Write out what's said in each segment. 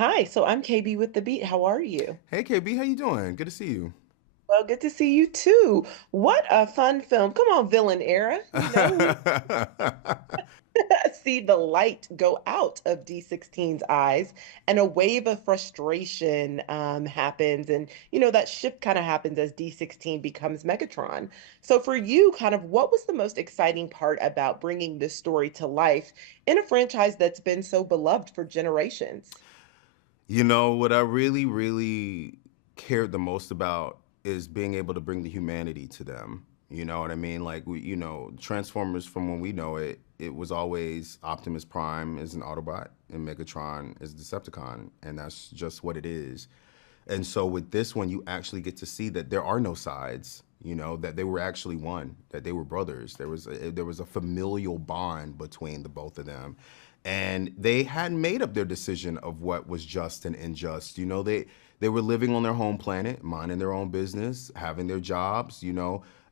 Hi, so I'm KB with The Beat. How are you? Hey KB, how you doing? Good to see you. Well, good to see you too. What a fun film. Come on, villain era. We see the light go out of D16's eyes and a wave of frustration happens. And, that shift kind of happens as D16 becomes Megatron. So for you, kind of what was the most exciting part about bringing this story to life in a franchise that's been so beloved for generations? What I really cared the most about is being able to bring the humanity to them. You know what I mean? Like Transformers from when we know it, it was always Optimus Prime is an Autobot and Megatron is a Decepticon, and that's just what it is. And so with this one, you actually get to see that there are no sides. That they were actually one, that they were brothers. There was a familial bond between the both of them, and they hadn't made up their decision of what was just and unjust. They were living on their home planet, minding their own business, having their jobs,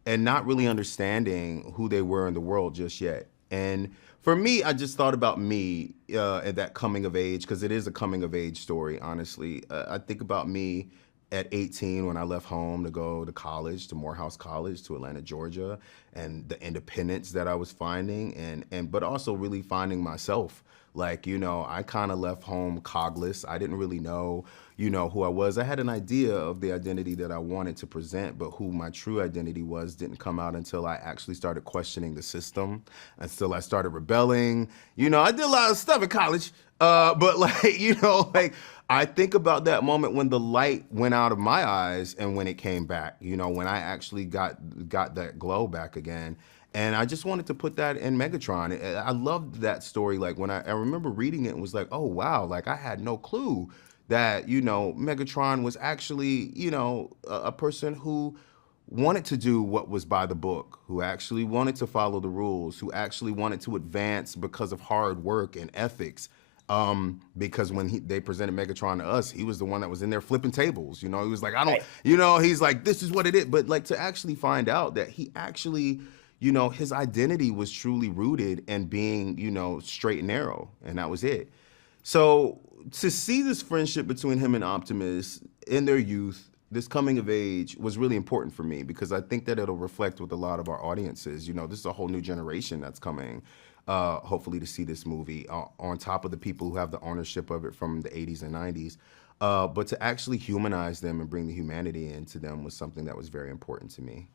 and not really understanding who they were in the world just yet. And for me, I just thought about me at that coming of age, because it is a coming of age story, honestly. I think about me at 18 when I left home to go to college, to Morehouse College, to Atlanta, Georgia, and the independence that I was finding, and but also really finding myself. Like, I kind of left home cogless. I didn't really know, who I was. I had an idea of the identity that I wanted to present, but who my true identity was didn't come out until I actually started questioning the system, until I started rebelling. I did a lot of stuff in college, but like, like I think about that moment when the light went out of my eyes and when it came back, when I actually got that glow back again. And I just wanted to put that in Megatron. I loved that story. Like when I remember reading it, it was like, oh wow, like I had no clue that, Megatron was actually, a person who wanted to do what was by the book, who actually wanted to follow the rules, who actually wanted to advance because of hard work and ethics. Because when they presented Megatron to us, he was the one that was in there flipping tables. He was like, I don't, Right. he's like, this is what it is. But like to actually find out that he actually, his identity was truly rooted in being, straight and narrow, and that was it. So to see this friendship between him and Optimus in their youth, this coming of age was really important for me because I think that it'll reflect with a lot of our audiences. This is a whole new generation that's coming, hopefully, to see this movie on top of the people who have the ownership of it from the 80s and 90s. But to actually humanize them and bring the humanity into them was something that was very important to me.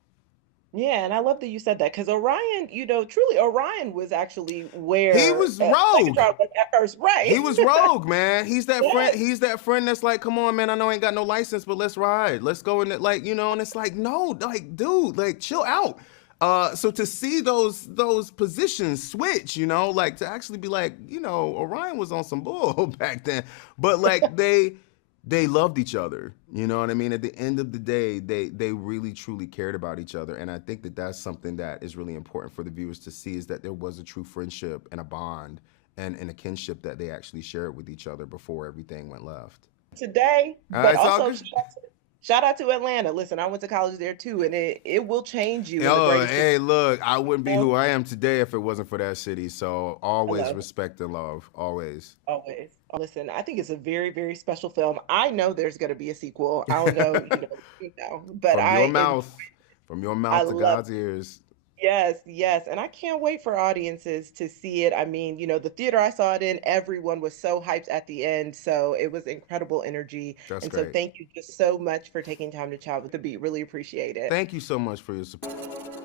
Yeah, and I love that you said that because Orion, truly Orion was actually He where was rogue. Megatron was at first, He right? was rogue, man. He's that friend. Yes. He's that friend that's like, come on, man. I know I ain't got no license, but let's ride. Let's go in it, like, and it's like, no, like, dude, like, chill out. So to see those positions switch, like to actually be like, Orion was on some bull back then, but like they loved each other. You know what I mean? At the end of the day, they really truly cared about each other, and I think that that's something that is really important for the viewers to see is that there was a true friendship and a bond and a kinship that they actually shared with each other before everything went left. Today, but It's all also good. shout out to Atlanta. Listen, I went to college there too, and it will change you in the Oh, greatest. hey, look, I wouldn't be I who I am today if it wasn't for that city. So always love it. respect and love, always. Always. Listen, I think it's a very, very special film. I know there's going to be a sequel. I don't know, but From your I mouth, from your I mouth to love. God's ears. Yes, yes. And I can't wait for audiences to see it. I mean, the theater I saw it in, everyone was so hyped at the end. So it was incredible energy. That's And so great. thank you just so much for taking time to chat with the beat. Really appreciate it. Thank you so much for your support.